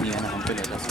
Ni ganas con pelotas.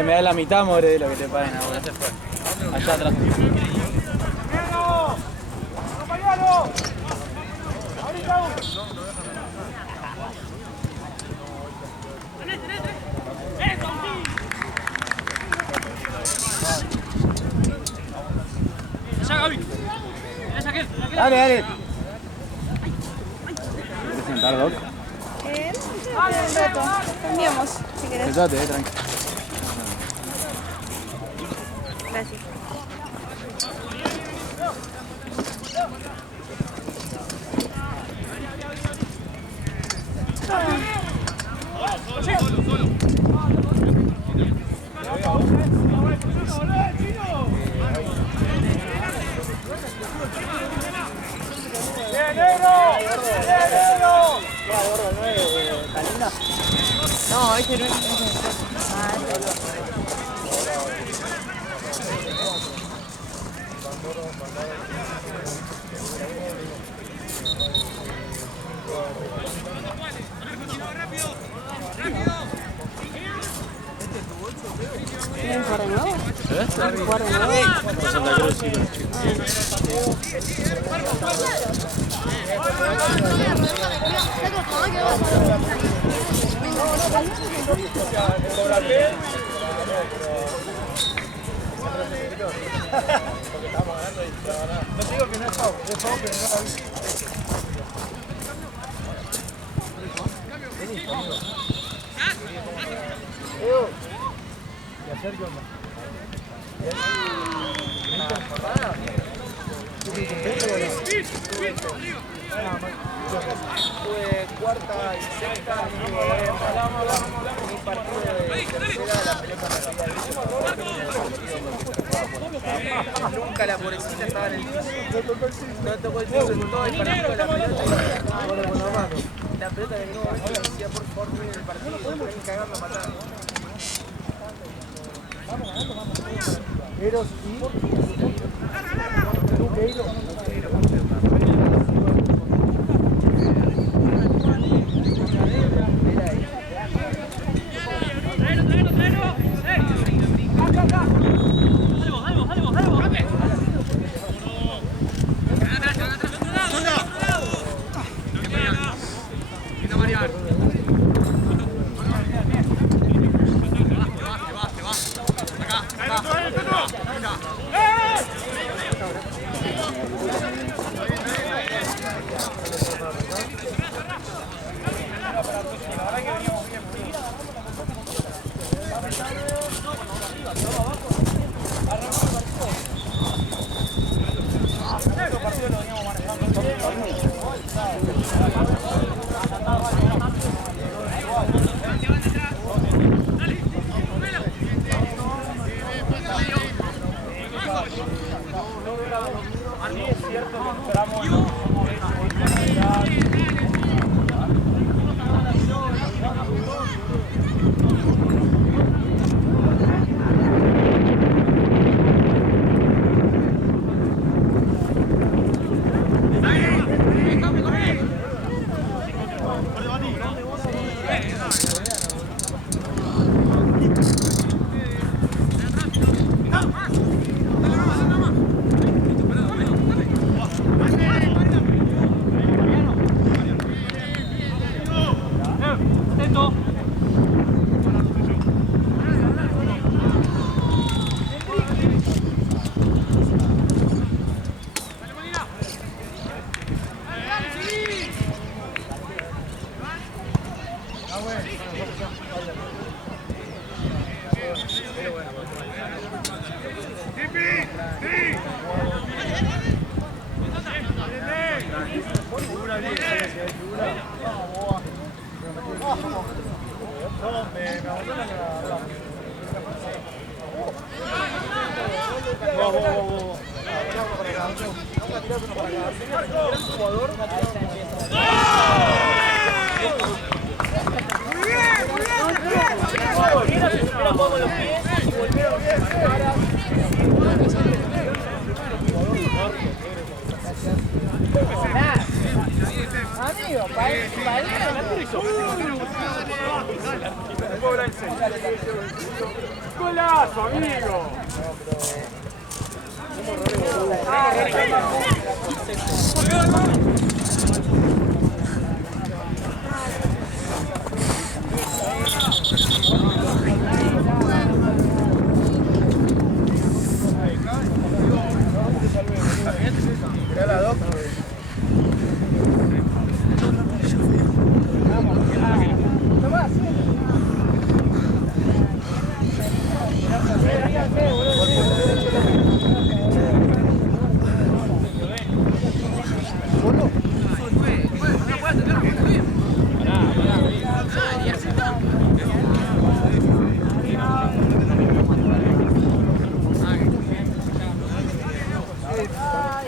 Me da la mitad, more, de lo que te paguen ahora. Se fue. Allá atrás. Dale, dale. ¿Quieres sentar, Doc? Un rato. Cambiamos, si querés. Sentate, tranqui. Gracias. No, ese no es. Ah, ese no. ¿Tienen jugar de nuevo? ¿Jugar de nuevo? Santa Cruz, sí, los chicos. No digo que no es foul, es foul, pero no la vi. Vení, amigo. ¿Y hacer qué onda? ¿Tú qué intentaste o no? Tuve cuarta y sexta y un partido de tercera de la pelota nunca la pobrecita estaba en el piso. No tocó el piso, todo el partido de la pelota y la pelota de nuevo me decía por favor en el partido, tenés que cagarlo a matar. Eros y Atento. Amigo, ¡Golazo, amigo!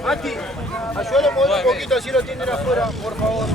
Mati, ayúdale a mover un poquito así lo tienen afuera, por favor.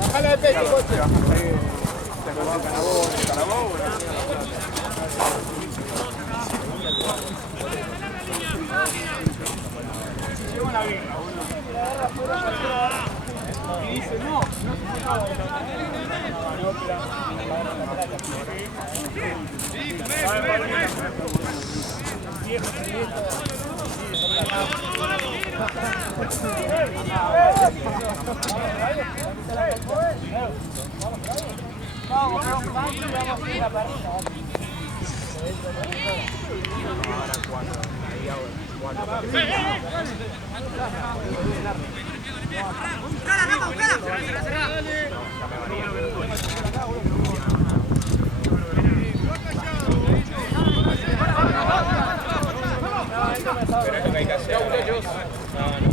Bájale de pecho, coche. Y dice, no, Pero es lo que hay que hacer, muchachos.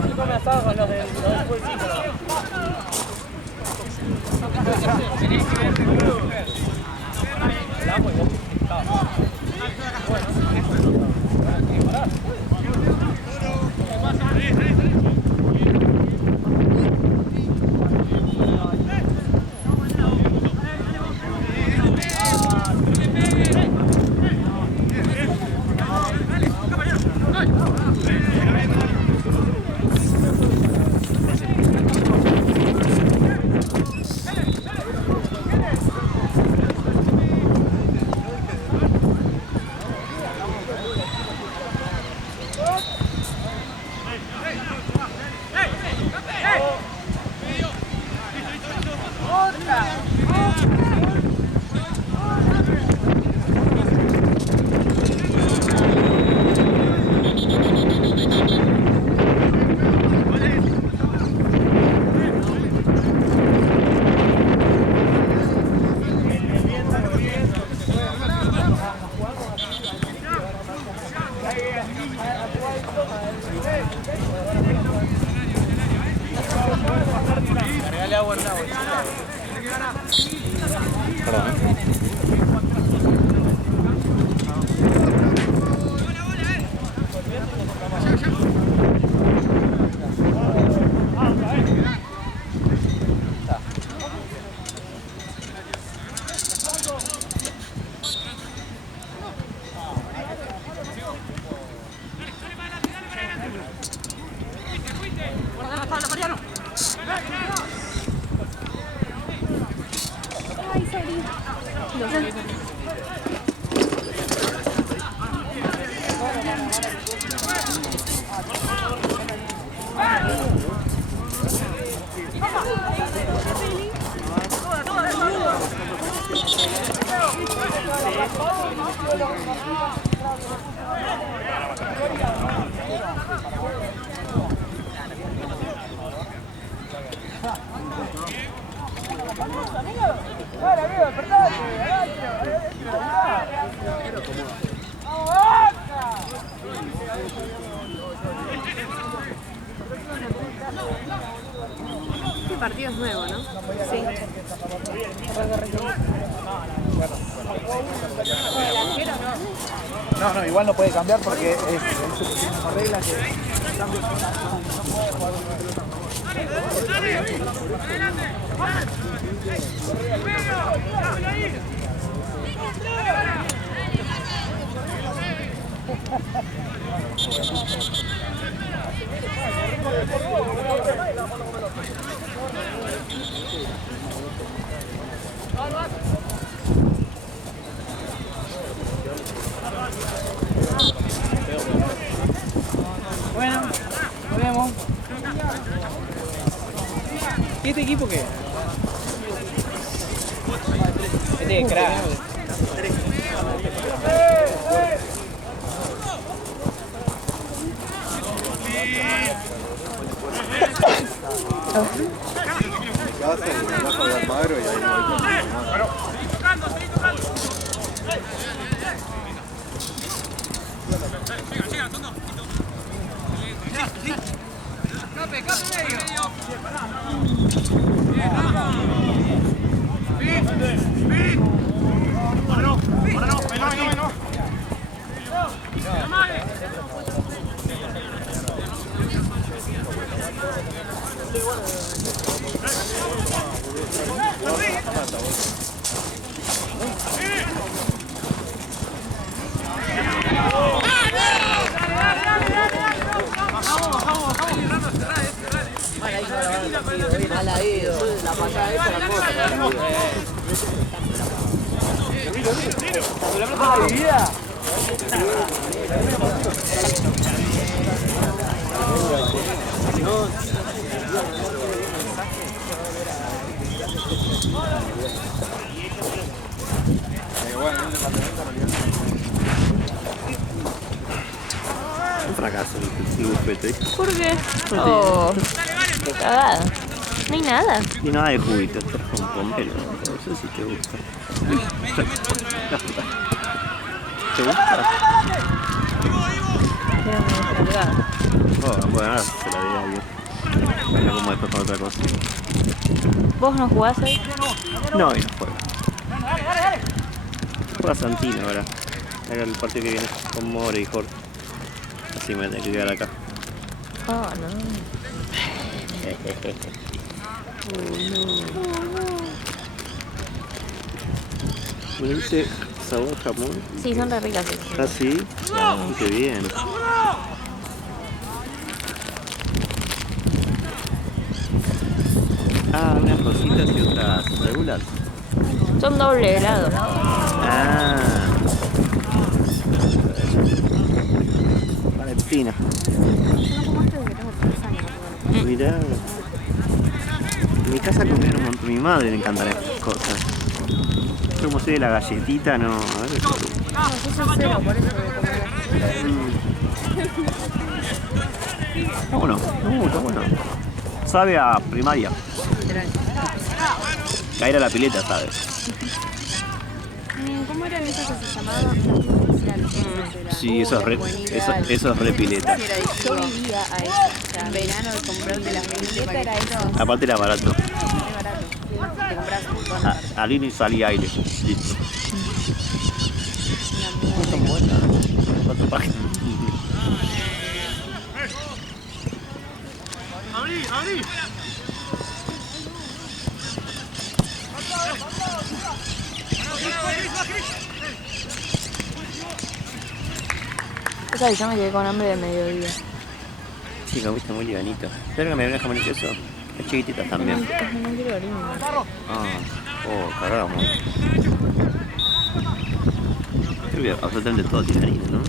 Yo come asado con los del Este partido es nuevo, ¿no? Sí. No, igual no puede cambiar porque es una regla que cambia. Bueno, nos vemos. ¿Y este equipo qué? Este es crack. La pasada esa la cosa. Un fracaso el bufete. ¿Por qué? Oh, qué cagada. No hay nada. Y nada de juguito, esto es con pomelo. No sé si te gusta. ¿Te gusta? Oh, bueno, ahora se la di a alguien. Bueno, como después con otra cosa. ¿Vos no jugás ahí? No, y no juega. Juega Santino ahora. Era el partido que viene con More y Jorge. Así me tengo que quedar acá. Oh, no. ¿Me dice sabor jamón? Sí, son re ricas. ¿Ah, sí? Qué bien. Ah, unas rositas y otras regulares. Son doble helado. Ah. Valentina. Mirá. En mi casa comieron un montón. A mi madre le encantan estas cosas. Yo como soy de la galletita, no. A ver, No, yo soy cero, por eso de comer. Está bueno, está bueno. Sabe a primaria. Caer a la pileta, ¿sabes? ¿Cómo era eso que se llamaba? Sí, eso es re pileta. Yo vivía a eso. O sea, verano de comprarte las piletas era eso. Aparte era barato. Muy barato. Te compras un montón. Al ir y salía aire. Listo. bajen. O sea, yo me quedé con hambre de mediodía. Sí, comiste muy livianito. Espero que me den jamón y queso. Es chiquititas también. No quiero harina. Cagamos. Creo que absolutamente todo tiene harina, ¿no?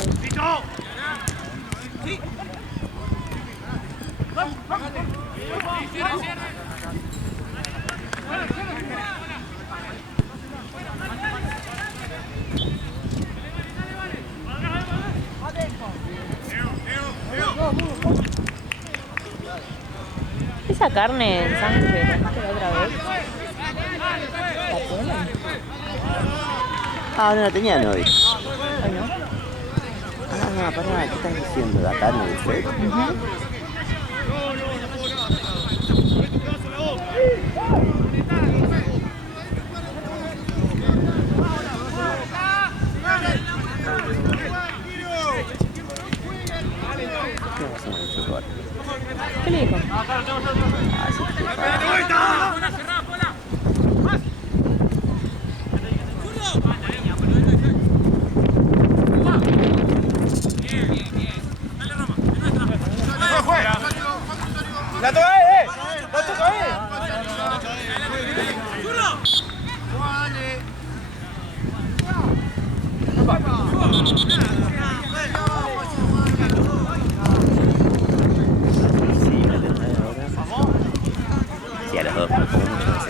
Esa carne en sándwich que trajiste la otra vez. ¿La tienen? Ah, no la tenían hoy. ¿O no? Ah, perdón, ¿qué estás diciendo? ¿La carne de Fred? ¿Qué le dijo? ¡La toca ¡La toca Sí, a los dos, como mucho más.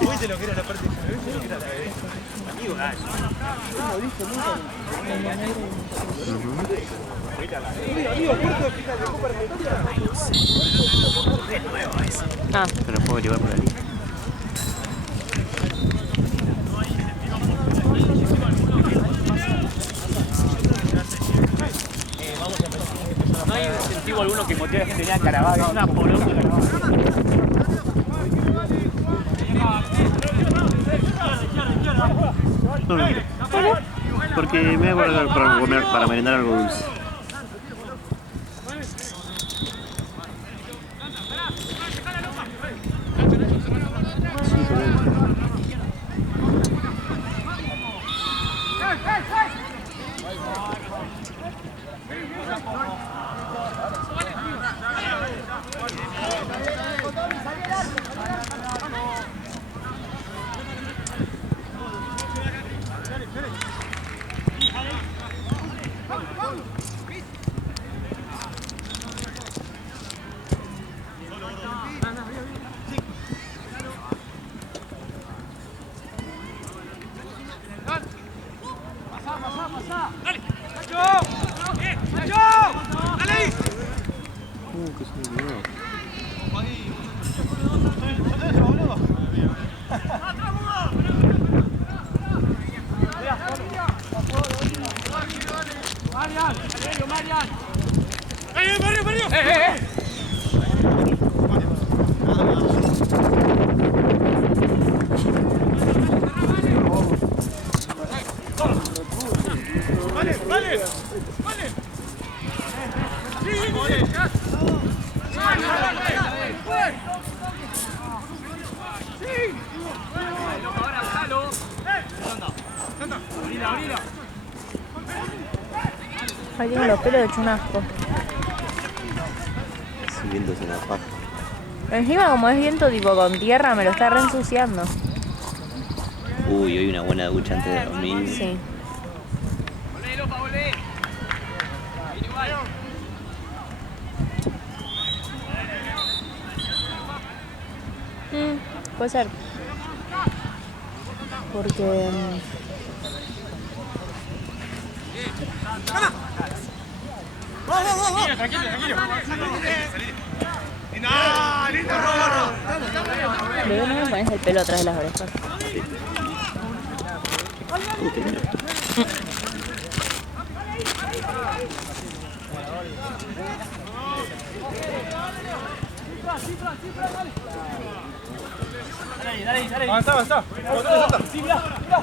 ¿Viste lo que era la parte? ¿Viste lo que era la amigo? Ah. Pero puedo llevar por ahí. No hay incentivo alguno que motive a gente que tenga Caravaggio. Es una poronga Caravaggio. No lo quiero. Porque me voy a guardar para comer, para merendar algo dulce. Que se me olvidó. Ay, tengo los pelos hechos un asco. Siguiéndose la paja. Encima, como es viento tipo con tierra, me lo está reensuciando. Uy, hoy una buena ducha antes de dormir. Sí. Puede ser. Porque... Tranquilo. Bebé, no me pones el pelo atrás de las orejas. Avanza, avanza. Sí, mirá, mirá.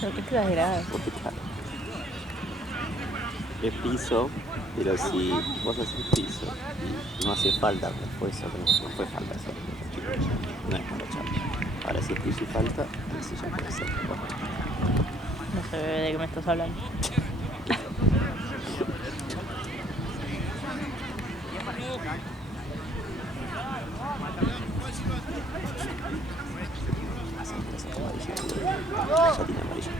Qué exagerado. Es piso, pero si vos haces piso y no hace falta refuerzo, no fue falta eso. No es morochar. Ahora si es piso y falta, eso ya puede ser. No sé de qué me estás hablando. Ya tiene amarillo.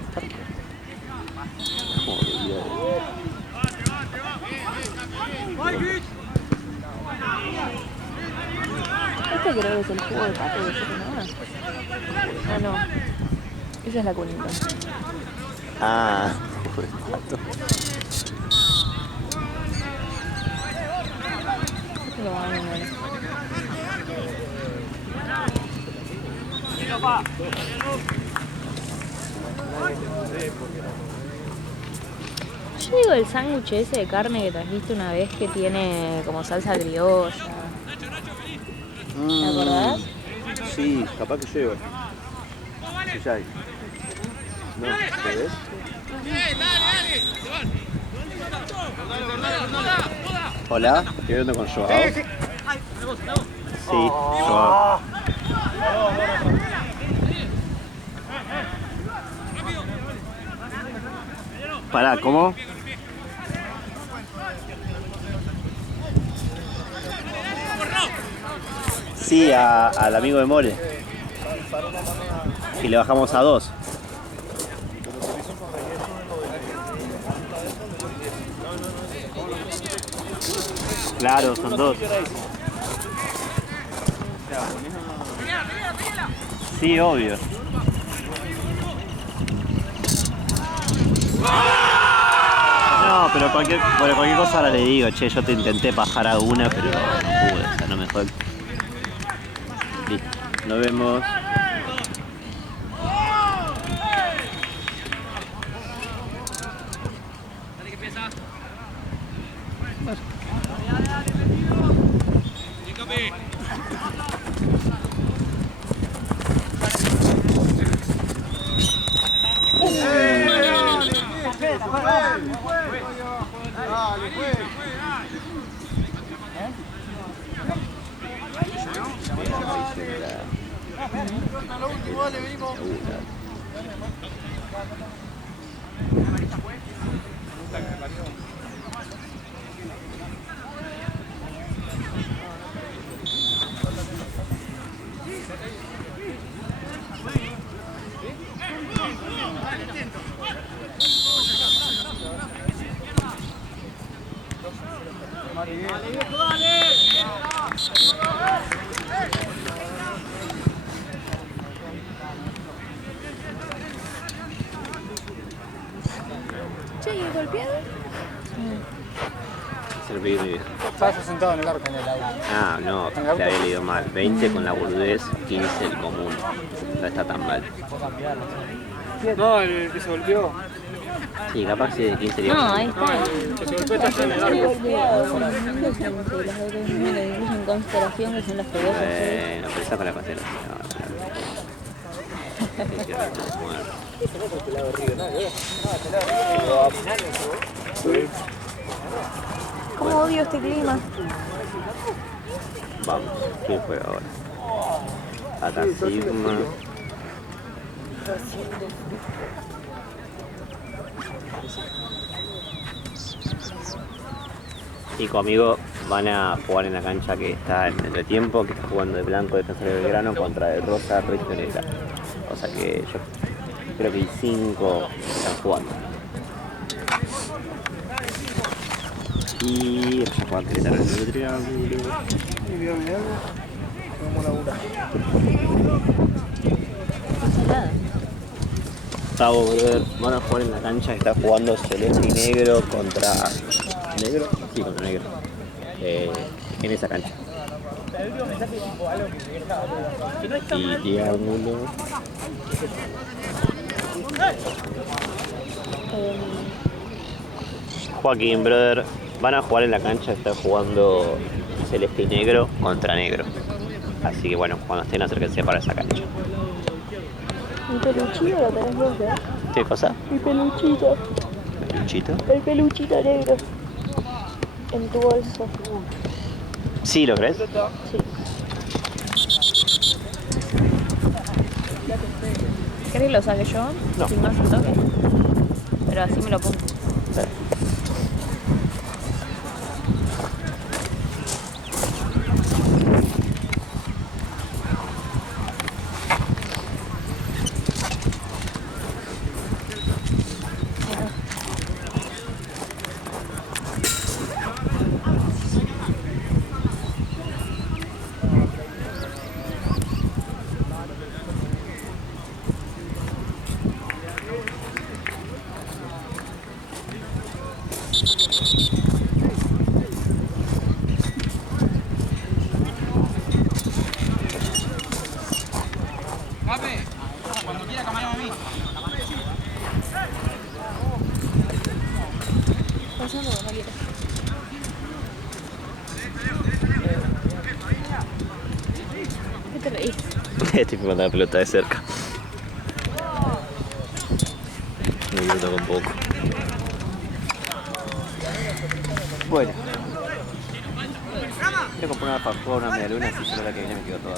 Como debería de... Este creo que es el jugo de pato de nada. Ah, no. Esa es la cunita. Ah, jugo de pato. Esto lo van a ver. Yo digo el sándwich ese de carne que trajiste una vez que tiene como salsa criolla. ¿Te acordás? Sí, capaz que llevo. Sí, ya hay. No, ¿te ves? Hola, estoy hablando con Joao. Sí, Joao. Pará, ¿cómo? Sí, al amigo de More. Y le bajamos a 2. Claro, son 2. Sí, obvio. No, pero cualquier cosa ahora le digo, che, yo te intenté bajar a una, pero no pude, o sea, no me fue. Listo, nos vemos. Che, ¿y el golpeado? Servir. Estabas sentado en el arco en el auto. Ah, no, te había leído mal. 20 con la boludez, 15 el común. No está tan mal. No, el que se golpeó. Sí, capaz que 15 sería No, más. ahí está. Que se golpeó está en el arco. Golpeado. Las otras incluso en constelación que son las peores. Bueno, pero esa con la constelación. ¿Cómo odio este clima? Vamos, ¿quién juega ahora? Acá Sigma. Y conmigo van a jugar en la cancha que está en el entretiempo, que está jugando de blanco Defensor de Belgrano contra el Rosa Regionera. O sea que yo creo que hay 5 están jugando. Y vamos a jugar Querétaro en el triángulo. Y vio mi algo. Vamos a laburar. Gustavo, brother, van a jugar en la cancha que está jugando Celeste y Negro contra... ¿Negro? Sí, contra Negro. En esa cancha. el último mensaje tipo algo que dejaba. Que no está mal. Triángulo. Joaquín, brother, van a jugar en la cancha, están jugando celeste y negro contra negro. Así que bueno, cuando estén acérquense para esa cancha. Mi peluchito lo tenés vos, ¿eh? ¿Qué cosa? Mi peluchito. ¿Peluchito? El peluchito negro. En tu bolso. Sí, ¿lo crees? Sí. ¿Querés que lo saque yo? No. Sin más un toque. Pero así me lo pongo. Pasando, no quiero. ¿Qué te reís? Estoy filmando la pelota de cerca. Me divierto con poco. Bueno. Voy a comprar una alfajor, una media luna, así solo la que viene me quedo toda.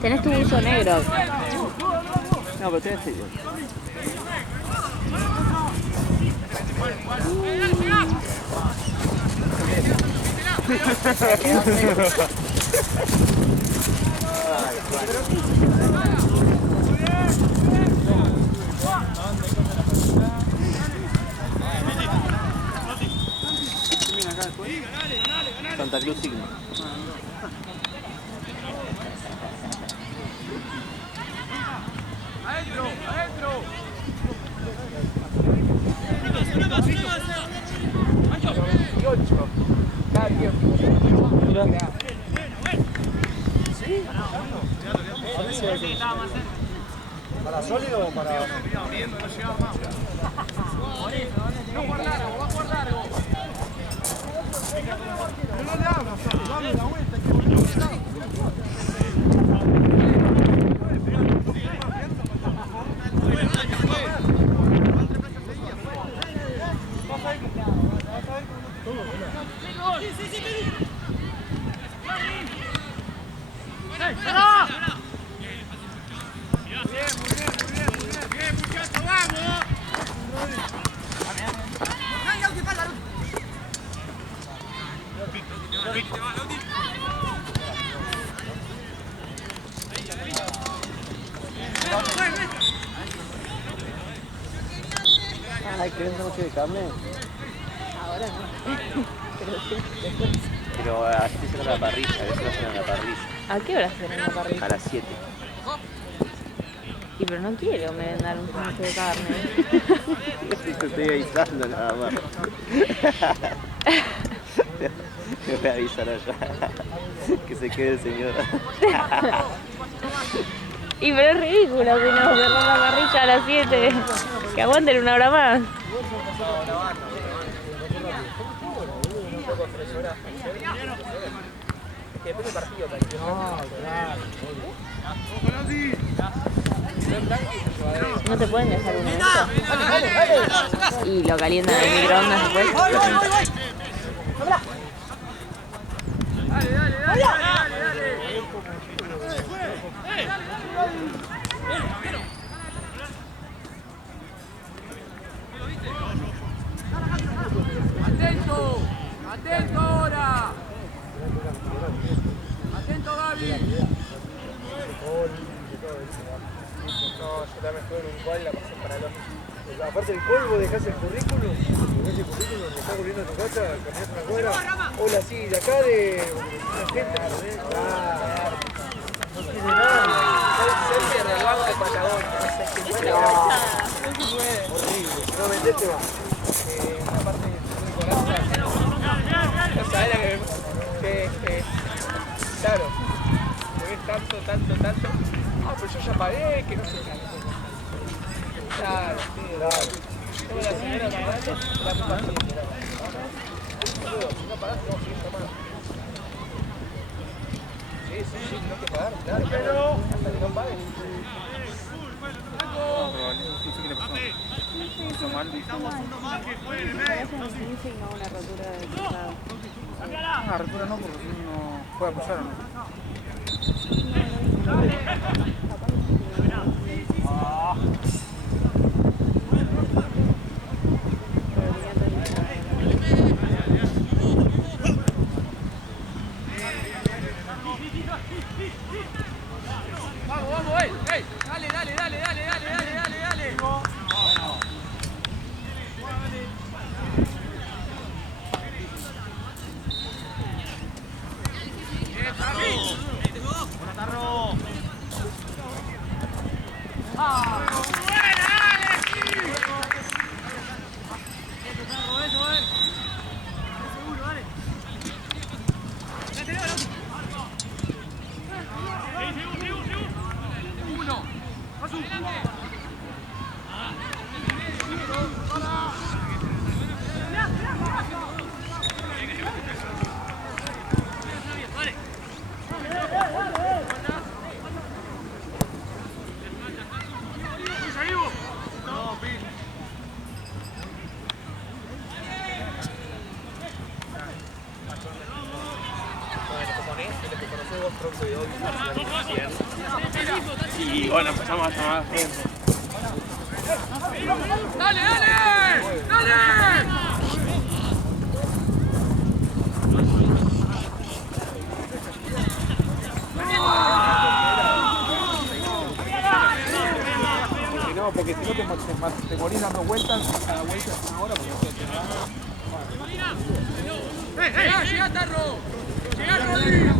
Tenés tu buzo negro. No, pero tenés igual. Santa Cruz Sigma. Adentro, adentro. ¿Para sólido o para...? No jugar largo, va a jugar largo. No le hagas, dale la vuelta. Ay, ¿querés una noche de carne? Ahora no. Pero sí, después. Pero así se hace la parrilla, eso lo hacen en la parrilla. ¿A qué hora hacen la parrilla? A las 7. Y pero no quiero merendar un sanguche de carne. Te estoy avisando nada más. Te voy a avisar allá. Que se quede el señor. Y pero es ridículo que nos cerró la parrilla a las 7. Que aguanten una hora más. Que depende del partido también. No te pueden dejar un minuto. Y lo calientan en el microondas después. ¡Atento! ¡Atento ahora! ¡Atento, Gaby! No, yo también estuve en un gol, la pasé para el otro. Aparte del polvo, dejás el currículum, dejás volviendo a tu casa, caminás una cuadra. Hola, sí, de acá de una gente, no tiene nada. Soy de Reguardo de Patagonia, no sé qué fue. Horrible, si no vendés te va. Una parte de Nicolás, no sabés la que claro, me ves tanto. Ah, pero yo ya pagué, que no sé qué. Claro, sí, claro. Tengo la señora pagando, la puta gente. Si no pagás, no, seguís tomando. Sí, no hay que pagar, claro. Hasta que no pagues. Una rotura no, porque si no puede apoyar o no. Vamos, ey. Dale. Y bueno, empezamos a llamar gente. ¡Dale! No, porque si no te morís dando vueltas, cada vuelta es una hora, porque no te ¡Llegá, Tarro! ¡Llegá, Rodri!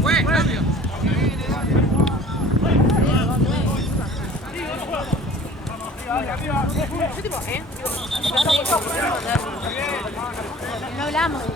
¡Fue! ¡Cambio! No hablamos de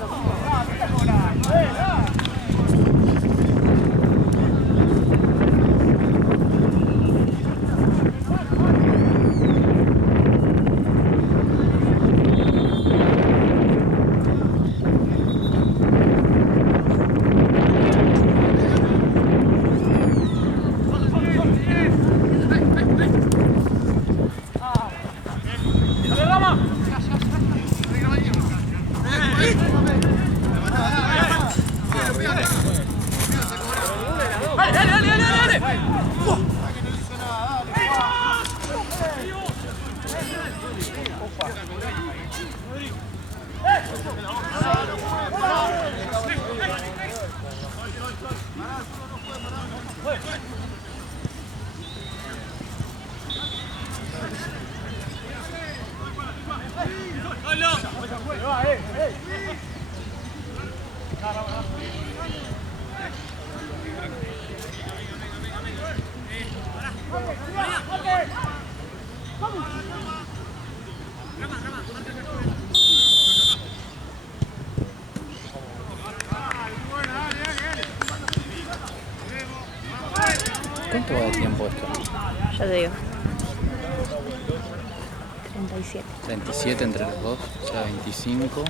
¿Cuánto va de tiempo esto? Ya te digo. 37. 37 entre los dos, o sea 25.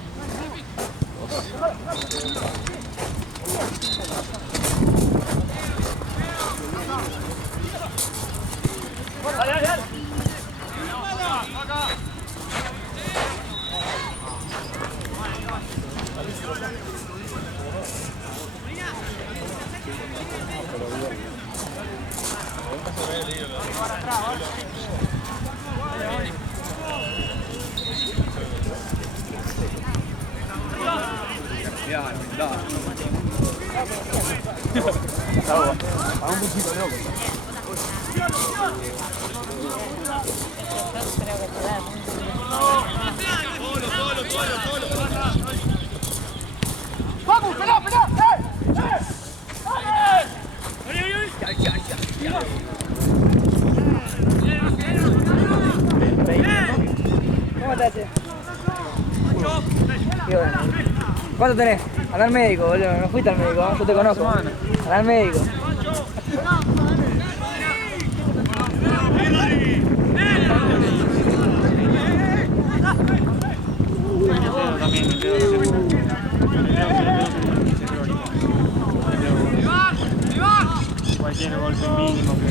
¡Vamos, pelá, pelá! ¿Cómo te hace? Qué bueno. ¿Cuánto tenés? Anda al médico, boludo. No fuiste al médico, ¿no? Yo te conozco. Anda al médico. Cualquier golpe mínimo que...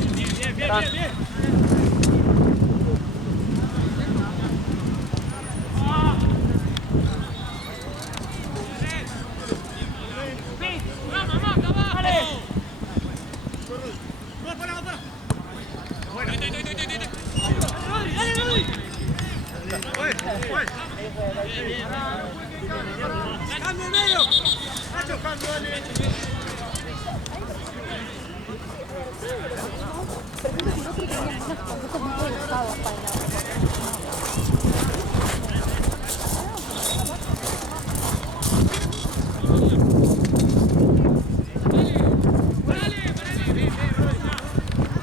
¡Cambio en medio! ¡Nacho, cambio, dale!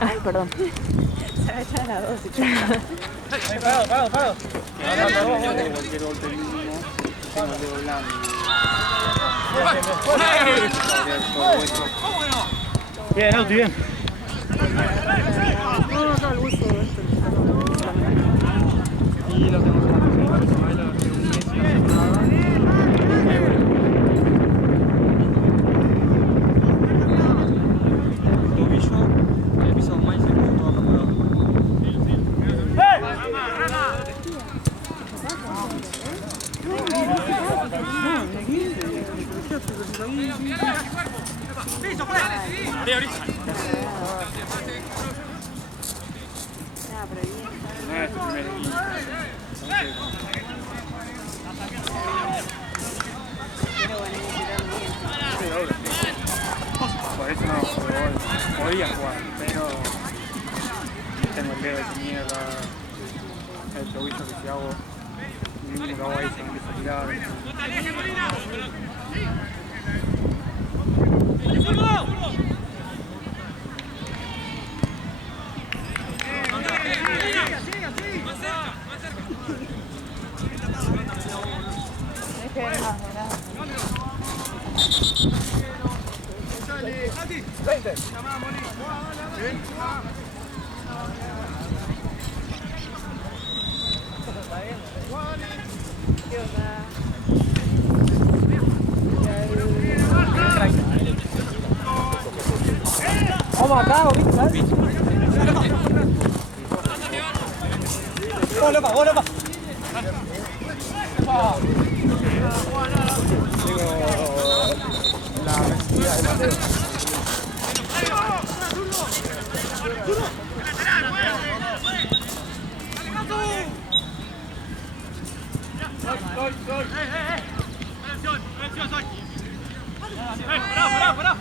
Ay, perdón. Se va a echar a la 12. Parado. Cualquier golpe mínimo, tengo el dedo blando. Bien, no, estoy bien. Y lo tengo que por eso no podía jugar, pero tengo el dedo de mierda, el tobillo que si hago, lo mínimo que hago ahí se me empieza a tirar. Vamos acá, ¿viste? ¿Sabes? ¡Bola! ¡Pará!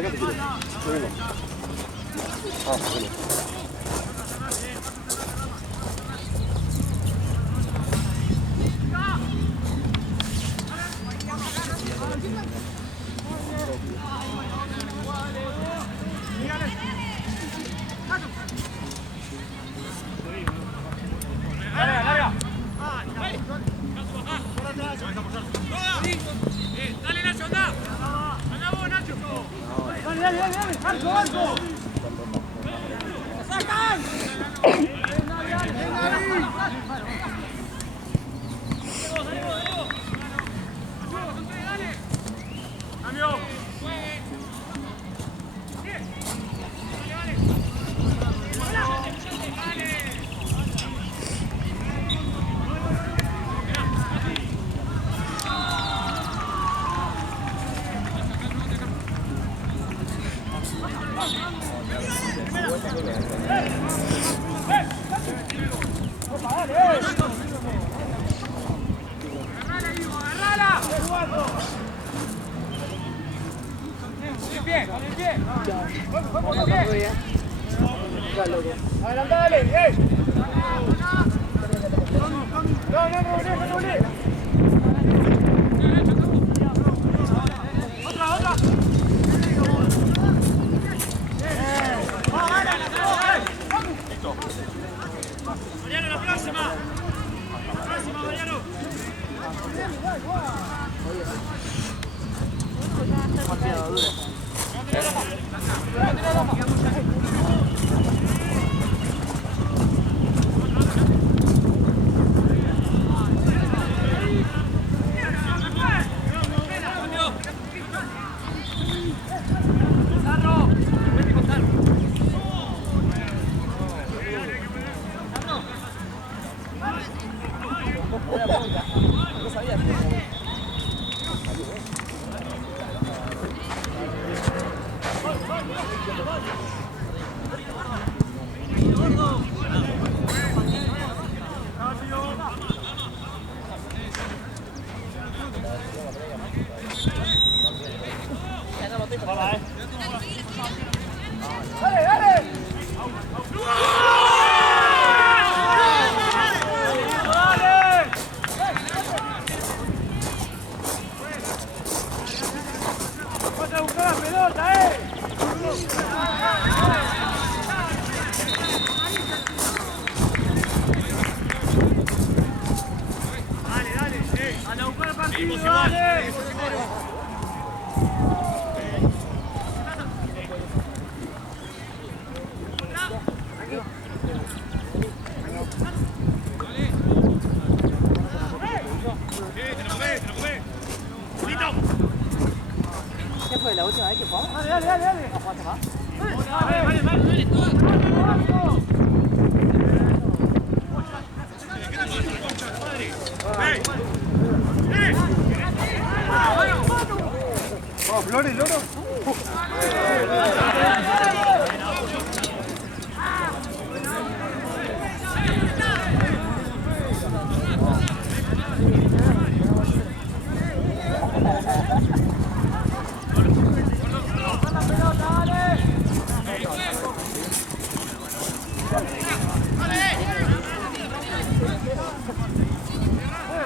acá te quiero. Yo vengo. Ah, bueno. Dale, Nacho, anda. Anda vos, Nacho. Dale, dale, dale, dale. Arco, arco. ¡Sacan! Venga, venga, ¡cambio! Adelantale, no. Otra. Mariano, la próxima. Mariano. ¿Qué fue la última vez que jugamos? Dale. ¿No jugaste más? Vamos, Flores, loro.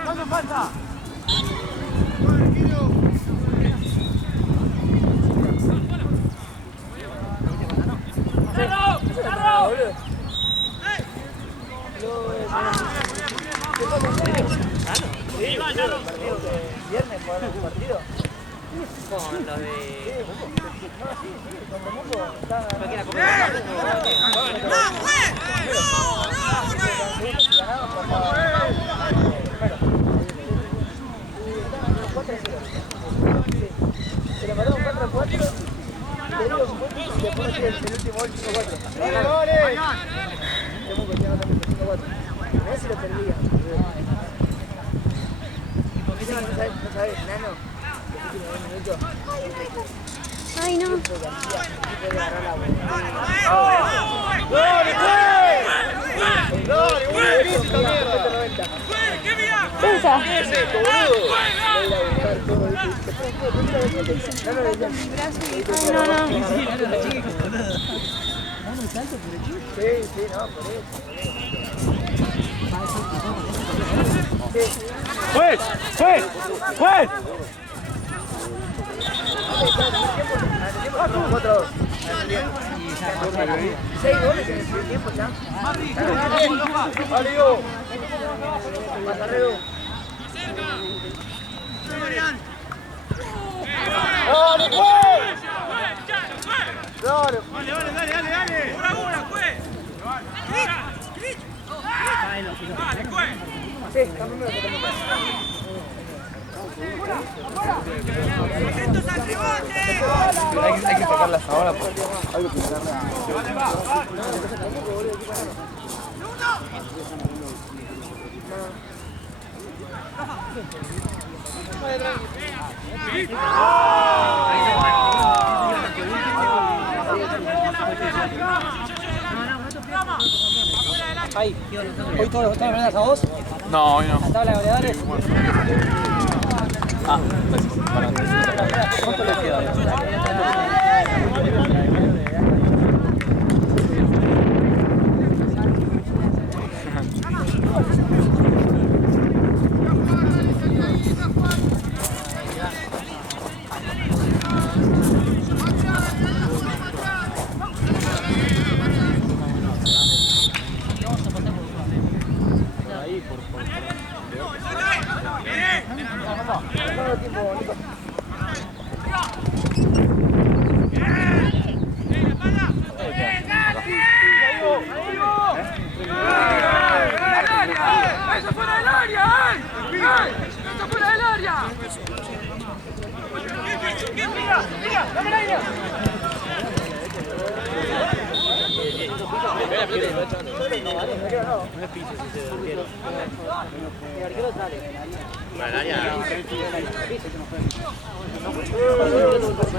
¿Cuánto falta? ¿Viernes jugar un partido? Con los de... Con Temuco está... Se le matamos 4-4 y le dimos un punto y después el último gol 5-4. ¡Vale! Temuco tiene también 5-4. A ver si lo perdía. No sabes, nano, los últimos 10 minutos. Ay, no. ¡Dale, Puta. No, no. Sí, no, por eso. ¡Juez! ¡Juez! ¡Juez! 4-2. 6 goles en el primer tiempo ya. ¡Alió! Pasarreo. ¡Dale, juez! ¡Dale! ¡Dale! ¡Una, juez! ¡Dale, juez! Sí, también me lo ¡Atentos al rebote! Hay que sacarlas ahora porque hay que sacarlas. Ahí, ¿hoy todos los están a vos? No, hoy no. ¿La tabla de goleadores? ¿Cuánto les queda? Una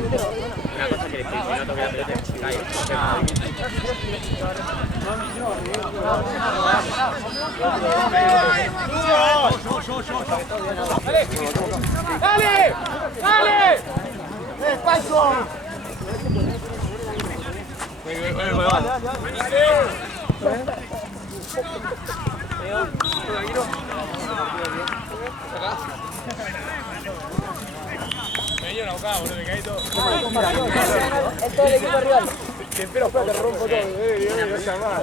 cosa que le estoy diciendo, toque la pelota y se cae. ¡Dale! ¡Dale! ¡Despacio! Es todo el equipo rival. Que espero que te rompo todo. No está mal.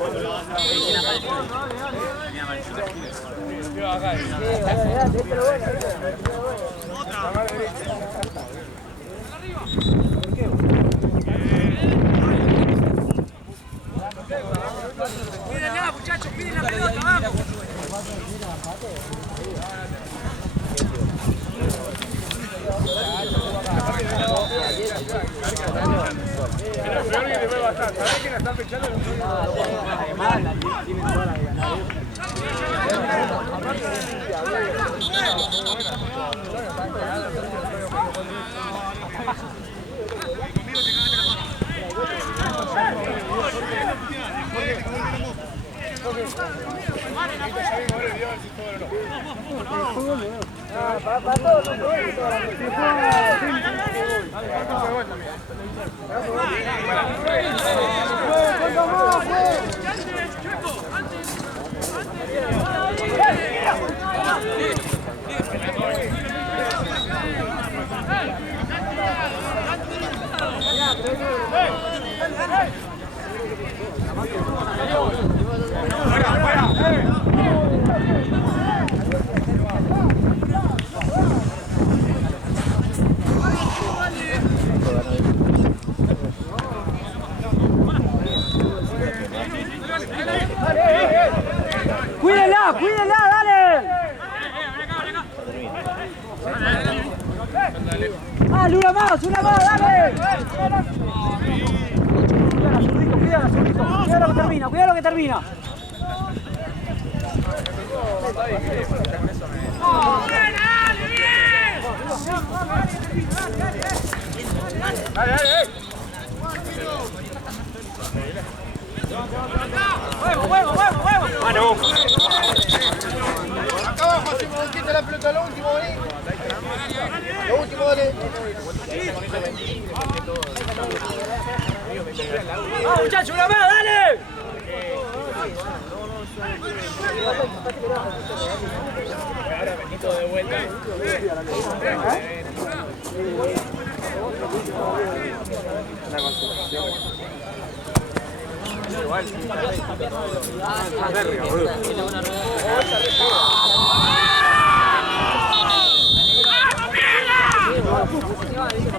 Pídenla, muchachos, piden la pelota, vamos. ¿Sabés quién la está fechando? ¡Cuídenla, cuídenla, dale! ¡Dale, una más, dale! Cuidado lo que termina. ¡Huevo! ¡Mano! Acá abajo, hacemos un quita la pelota al último, vení. Lo último, dale. ¡Vamos, muchachos, una más, dale! Ahora Benito de vuelta. La concentración. Igual.